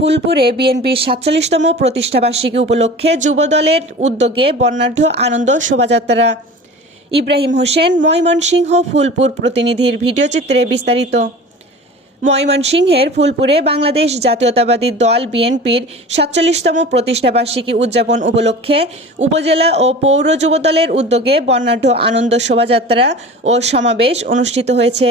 ফুলপুরে বিএনপির ৪৭তম প্রতিষ্ঠাবার্ষিকী উপলক্ষে যুবদলের উদ্যোগে বর্ণাঢ্য আনন্দ শোভাযাত্রা। ইব্রাহিম হোসেন, ময়মনসিংহ ফুলপুর প্রতিনিধির ভিডিওচিত্রে বিস্তারিত। ময়মনসিংহের ফুলপুরে বাংলাদেশ জাতীয়তাবাদী দল বিএনপির ৪৭তম প্রতিষ্ঠাবার্ষিকী উদযাপন উপলক্ষে উপজেলা ও পৌর যুবদলের উদ্যোগে বর্ণাঢ্য আনন্দ শোভাযাত্রা ও সমাবেশ অনুষ্ঠিত হয়েছে।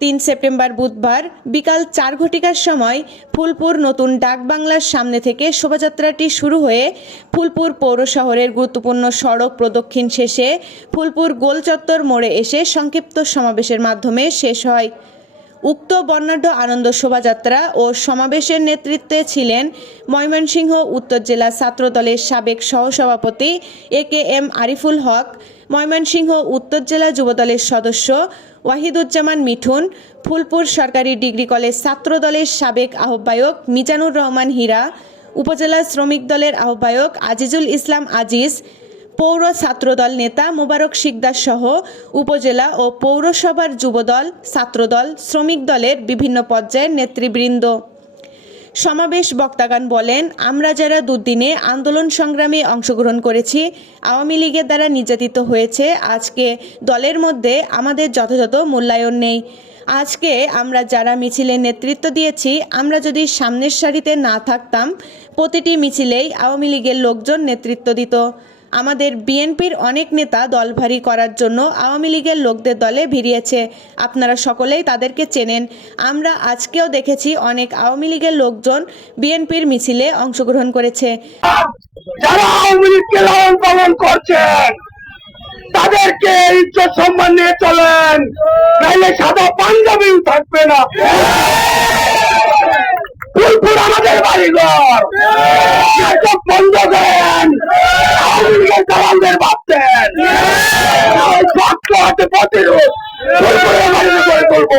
৩ সেপ্টেম্বর বুধবার বিকাল ৪ ঘটিকার সময় ফুলপুর নতুন ডাকবাংলার সামনে থেকে শোভাযাত্রাটি শুরু হয়ে ফুলপুর পৌর শহরের গুরুত্বপূর্ণ সড়ক প্রদক্ষিণ শেষে ফুলপুর গোলচত্বর মোড়ে এসে সংক্ষিপ্ত সমাবেশের মাধ্যমে শেষ হয়। উক্ত বর্ণাঢ্য আনন্দ শোভাযাত্রা ও সমাবেশের নেতৃত্বে ছিলেন ময়মনসিংহ উত্তর জেলা ছাত্রদলের সাবেক সহসভাপতি AKM আরিফুল হক, ময়মনসিংহ উত্তর জেলা যুবদলের সদস্য ওয়াহিদুজ্জামান মিঠুন, ফুলপুর সরকারি ডিগ্রি কলেজ ছাত্রদলের সাবেক আহ্বায়ক মিজানুর রহমান হীরা, উপজেলা শ্রমিক দলের আহ্বায়ক আজিজুল ইসলাম আজিজ, পৌর ছাত্রদল নেতা মোবারক শিকদার সহ উপজেলা ও পৌরসভার যুবদল, ছাত্রদল, শ্রমিক দলের বিভিন্ন পর্যায়ের নেতৃবৃন্দ। সমাবেশ বক্তাগণ বলেন, আমরা যারা দুর্দিনে আন্দোলন সংগ্রামে অংশগ্রহণ করেছি, আওয়ামী লীগের দ্বারা নির্যাতিত হয়েছে, আজকে দলের মধ্যে আমাদের যথাযথ মূল্যায়ন নেই। আজকে আমরা যারা মিছিলের নেতৃত্ব দিয়েছি, আমরা যদি সামনের সারিতে না থাকতাম, প্রতিটি মিছিলেই আওয়ামী লীগের লোকজন নেতৃত্ব দিত। আমাদের বিএনপির অনেক নেতা দল ভারী করার জন্য আওয়ামী লীগের লোকদের দলে ভিড়িয়েছে। আপনারা সকলেই তাদেরকে চেনেন। আমরা আজকেও দেখেছি অনেক আওয়ামী লীগের লোকজন বিএনপির মিছিলে অংশগ্রহণ করেছে। যারা আওয়ামী লীগকে লালন পালন করছেন তাদেরকে ইজ্জত সম্মান নিয়ে চলেন, নাইলে সাদা পাঞ্জাবিও থাকবে না। ফুলপুর আমাদের বাড়িঘর, নাটক বন্ধ করেন। আওয়ামী লীগের দালালদের ভাবতেন শক্ত হাতে প্রতিরোধ ফুলপুরের বাড়িতে করে তুলবো।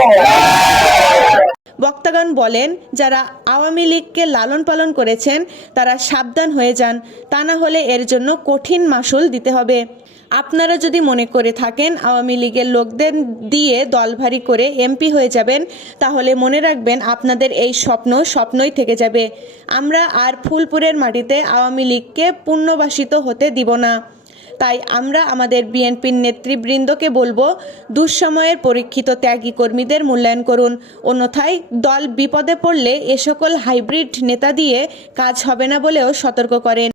বক্তাগণ বলেন, যারা আওয়ামী লীগকে লালন পালন করেছেন তারা সাবধান হয়ে যান, তা না হলে এর জন্য কঠিন মাশুল দিতে হবে। আপনারা যদি মনে করে থাকেন আওয়ামী লীগের লোকদের দিয়ে দল ভারী করে এমপি হয়ে যাবেন, তাহলে মনে রাখবেন আপনাদের এই স্বপ্ন স্বপ্নই থেকে যাবে। আমরা আর ফুলপুরের মাটিতে আওয়ামী লীগকে পুনর্বাসিত হতে দিব না। তাই আমরা আমাদের বিএনপির নেতৃবৃন্দকে বলবো, দুঃসময়ের পরীক্ষিত ত্যাগী কর্মীদের মূল্যায়ন করুন, অন্যথায় দল বিপদে পড়লে এ সকল হাইব্রিড নেতা দিয়ে কাজ হবে না বলেও সতর্ক করেন।